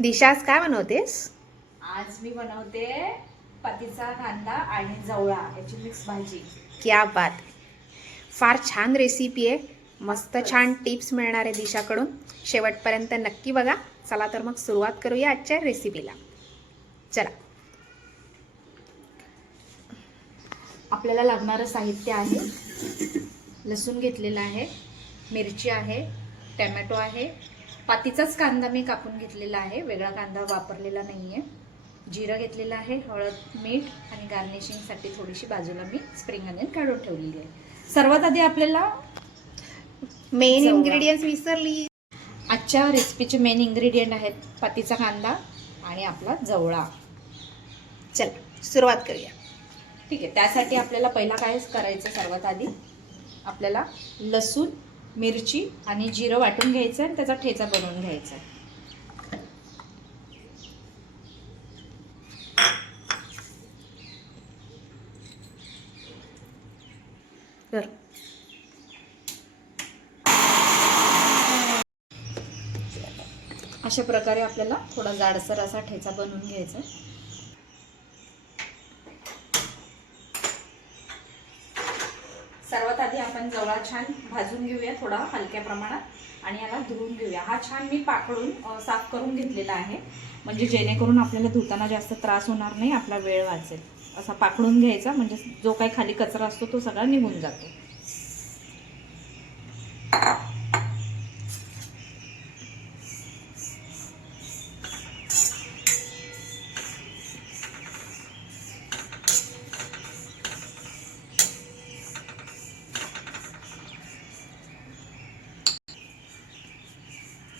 दिशा आज काय बनवतेस? आज मी बनवते पतीचा कांदा आणि जवळा याची मिक्स भाजी. क्या बात. फार छान रेसिपी आहे. मस्त छान टिप्स मिळणार आहे दिशाकडून. शेवटपर्यंत नक्की बघा. चला तर मग सुरुवात करूया आजच्या रेसिपीला चला. आपल्याला लागणारं साहित्य आहे. लसूण घेतलेला आहे. मिरची आहे. टॅमॅटो आहे. पातीचाच कांदा मी कापून घेतलेला आहे. वेगळा कांदा वापरलेला नाही आहे जिरं घेतलेलं आहे हळद मीठ आणि गार्निशिंगसाठी थोडीशी बाजूला मी स्प्रिंग अनियन काढून ठेवलेली आहे. सर्वात आधी आपल्याला मेन. इन्ग्रेडियंट्स विसरली. आजच्या रेसिपीचे मेन इन्ग्रेडियंट आहेत पातीचा कांदा आणि आपला जवळा. चला सुरुवात करूया. ठीक आहे त्यासाठी आपल्याला पहिला काय करायचं सर्वात आधी? आपल्याला लसूण मिरची आणि जिरं वाटून घ्यायचं आणि त्याचा ठेचा बनवून घ्यायचा. तर. अशा प्रकारे आपल्याला थोडा जाडसर असा ठेचा बनवून घ्यायचा. सर्वात आधी आपण जवळा छान भाजून घेऊया थोडा हलक्या प्रमाणात आणि याला धुवून घेऊया. हा छान मी पाकडून साफ करून घेतलेला आहे. म्हणजे जेणेकरून आपल्याला धुताना जास्त त्रास होणार नाही आपला वेळ वाचेल. असा पाकडून घ्यायचा म्हणजे जो काही खाली कचरा असतो तो सगळा निघून जातो.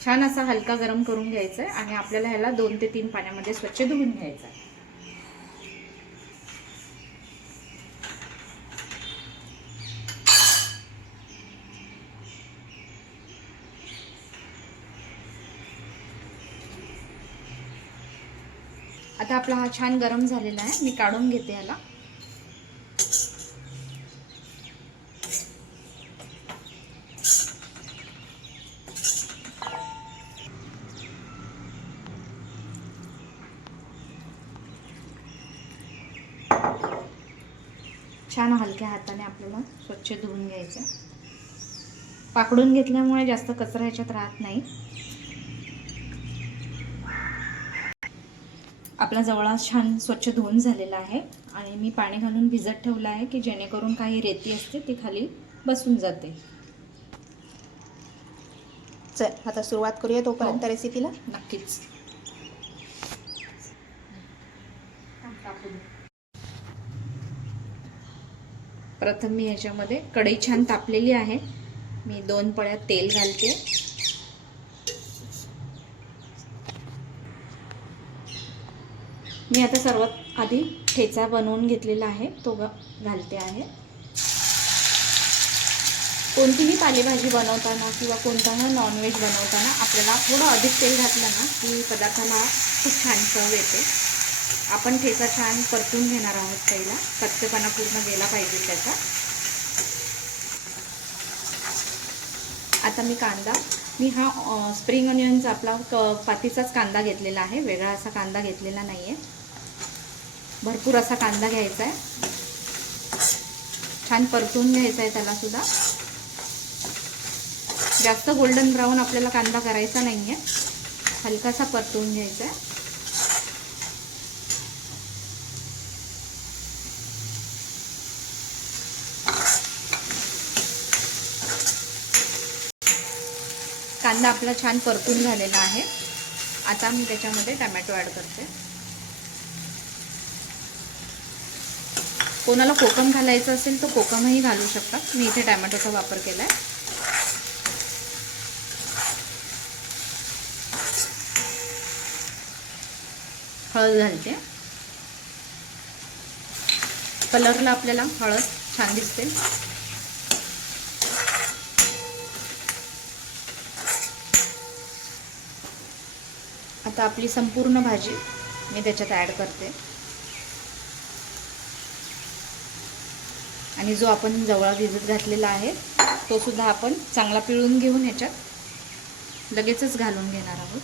छान असा हलका गरम करून घ्यायचा आहे आणि आपल्याला ह्याला दोन ते तीन पाण्यामध्ये स्वच्छ धुवून घ्यायचं आहे आता आपला हा छान गरम झालेला आहे. मी काढून घेते ह्याला. छान हलक्या हाताने आपल्याला स्वच्छ धुवून घ्यायचं. पाकडून घेतल्यामुळे जास्त कचरा ह्याच्यात राहत नाही. आपला जवळा छान स्वच्छ धुवून झालेला आहे. आणि मी पाणी घालून भिजत ठेवलं आहे की जेणेकरून काही रेती असते ती खाली बसून जाते चल आता सुरुवात करूया तोपर्यंत हो. रेसिपीला नक्कीच. प्रथम मी ह्याच्यामध्ये कढई छान तापलेली आहे. मी दोन पळ्या तेल घालते. मी आता सर्वात आधी ठेचा बनवून घेतलेला आहे तो घालते आहे. कोणतीही पालेभाजी बनवताना किंवा कोणताही नॉनव्हेज बनवताना आपल्याला थोडं अधिक तेल घातलं ना की पदार्थाला खूप छान चव येते. आपण ठेचा छान परतून घेणार आहोत पहिला. कच्चेपणा पूर्ण गेला पाहिजे त्याचा. आता मी कांदा मी हा स्प्रिंग ऑनियनचा आपला क पातीचाच कांदा घेतलेला आहे. वेगळा असा कांदा घेतलेला नाही आहे भरपूर असा कांदा घ्यायचा आहे. छान परतून घ्यायचा आहे त्यालासुद्धा जास्त गोल्डन ब्राऊन आपल्याला कांदा करायचा नाही आहे हलकासा परतून घ्यायचा आहे. कांदा आपला छान परतून झालेला आहे. आता मी त्याच्यामध्ये टमॅटो ॲड करते. कोणाला कोकम घालायचं असेल तर कोकमही घालू शकतात मी इथे टॅमॅटोचा वापर केला आहे हळद घालते. कलरला आपल्याला हळद छान दिसते. आता आपली संपूर्ण भाजी मी त्याच्यात ॲड करते. आणि जो आपण जवळ भिजत घातलेला आहे तो सुद्धा आपण चांगला पिळून घेऊन ह्याच्यात लगेचच घालून घेणार आहोत.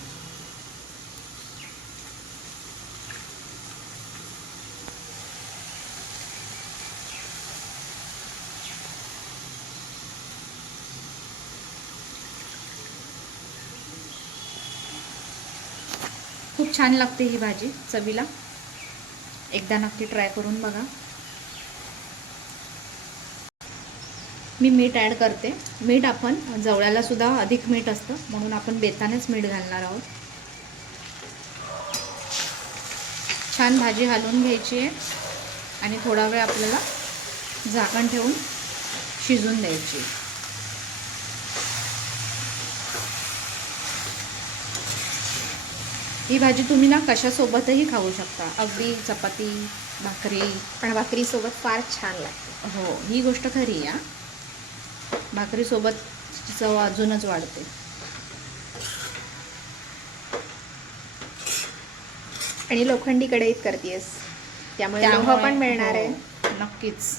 खूप छान लागते ही भाजी चवीला. एकदा नक्की ट्राय करून बघा. मी मीठ ॲड करते. मीठ आपण जवळ्याला सुद्धा अधिक मीठ असतं म्हणून आपण बेतानेच मीठ घालणार आहोत. छान भाजी हलवून घ्यायची आहे. आणि थोडा वेळ आपल्याला झाकण ठेवून शिजून द्यायची ही भाजी तुम्ही ना कशासोबतही खाऊ शकता. अगदी चपाती भाकरी पण भाकरीसोबत फार छान लागते. हो ही गोष्ट खरी आहे भाकरीसोबत चव अजूनच वाढते. आणि लोखंडी कढईत करतेस त्यामुळे लोह पण मिळणार आहे. हो, नक्कीच.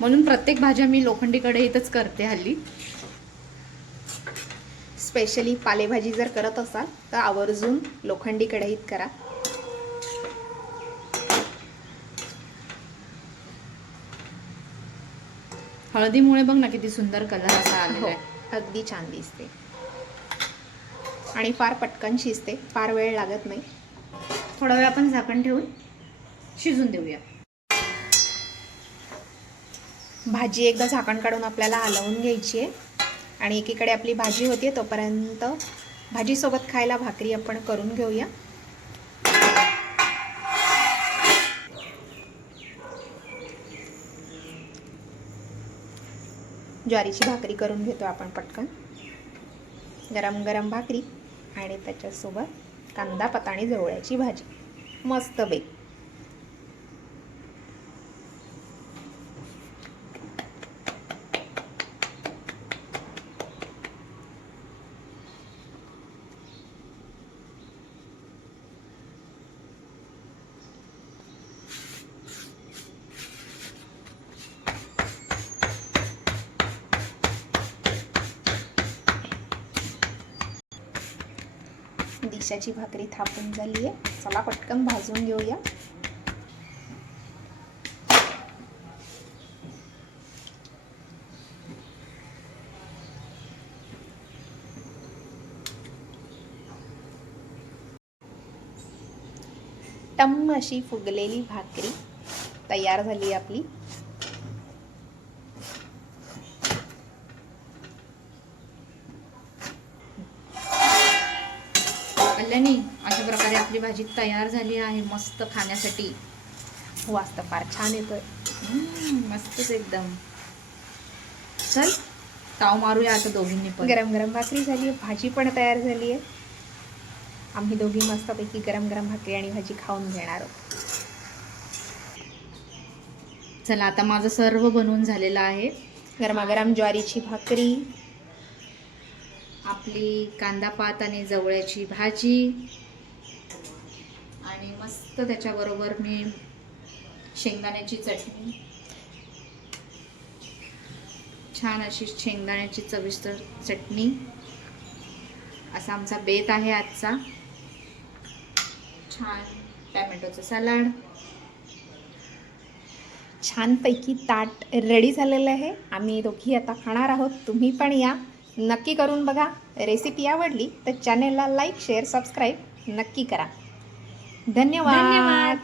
म्हणून प्रत्येक भाज्या मी लोखंडी कढईतच करते हल्ली. स्पेशली पालेभाजी जर करत असाल तर आवर्जून लोखंडी कढईत करा. हळदीमुळे बघ ना किती सुंदर कलर असा आलेला हो आहे. अगदी छान दिसते. आणि फार पटकन शिजते फार वेळ लागत नाही. थोडा वेळ आपण झाकण ठेवून शिजून देऊया. भाजी एकदा झाकण काढून आपल्याला हलवून घ्यायची आहे. आणि एकीकडे आपली भाजी होती तोपर्यंत भाजीसोबत खायला भाकरी आपण करून घेऊया. ज्वारीची भाकरी करून घेतो आपण पटकन. गरम गरम भाकरी आणि त्याच्यासोबत कांदा पताणी जवळ्याची भाजी. मस्त बेक दिशाची भाकरी थापून झाली आहे. चला पटकन भाजून घेऊया. टम्म अशी फुगलेली भाकरी तयार झाली आपली. कल्याणी अशा प्रकारे आपली भाजी तयार झाली आहे मस्त खाण्यासाठी. वास्त फार छान येतोय. मस्तच एकदम. चल ताव मारूया आता दोघींनी पण. गरम गरम भाकरी झाली आहे भाजी पण तयार झाली आहे आम्ही दोघी मस्तपैकी गरम गरम भाकरी आणि भाजी खाऊन घेणार आहोत. चला आता माझं सर्व बनवून झालेलं आहे. गरमागरम ज्वारीची भाकरी आपली कांदा पात आणि जवळ्याची भाजी. आणि मस्त त्याच्याबरोबर मी शेंगदाण्याची चटणी. छान अशी शेंगदाण्याची चविष्ट चटणी. असा आमचा बेत आहे आजचा. छान टॅमॅटोचं सलाड. छानपैकी ताट रेडी झालेलं आहे. आम्ही दोघी आता खाणार आहोत. तुम्ही पण या. नक्की करून बघा. रेसिपी आवडली तर चॅनेलला लाईक शेअर सबस्क्राईब नक्की करा. धन्यवाद. धन्यवाद.